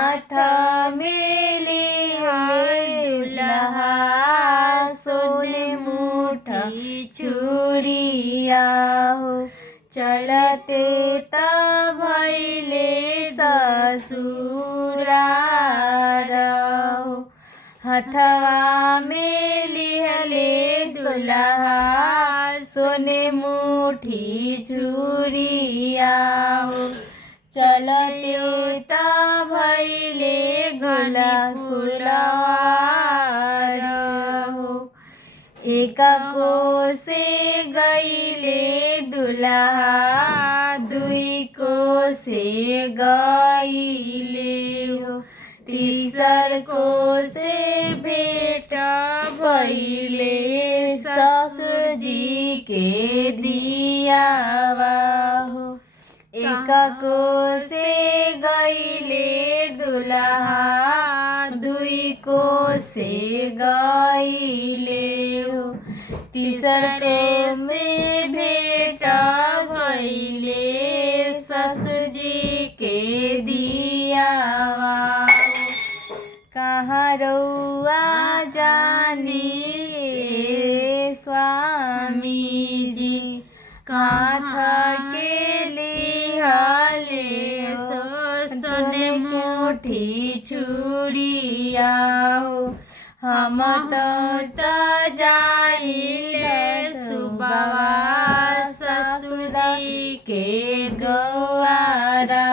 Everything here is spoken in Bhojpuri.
हाथ मेले दुल्हा सोने मुठी छुरिया हो। चलते त भैले ससुरार हो। हथवा में लिहले दुल्हा सोने मुठी छुरिया हो। चलते त भैले गोला फुलवार हो। एक कोसे गईले दुल्हा दुई कोसे गईले हो। तीसर कोसे भेट भैले ससुर जी के दियावा हो। एक कोसे गईले दुल्हा दुई कोसे गईले हो। तीसर कोसे भेट भैले ससुर जी के दियावा। कहाँ रउआ जानी स्वामी जी काथ के लिहाले सोने के मुठी छुरिया हो। हम त जाइले सुबह ससुरी के गवारा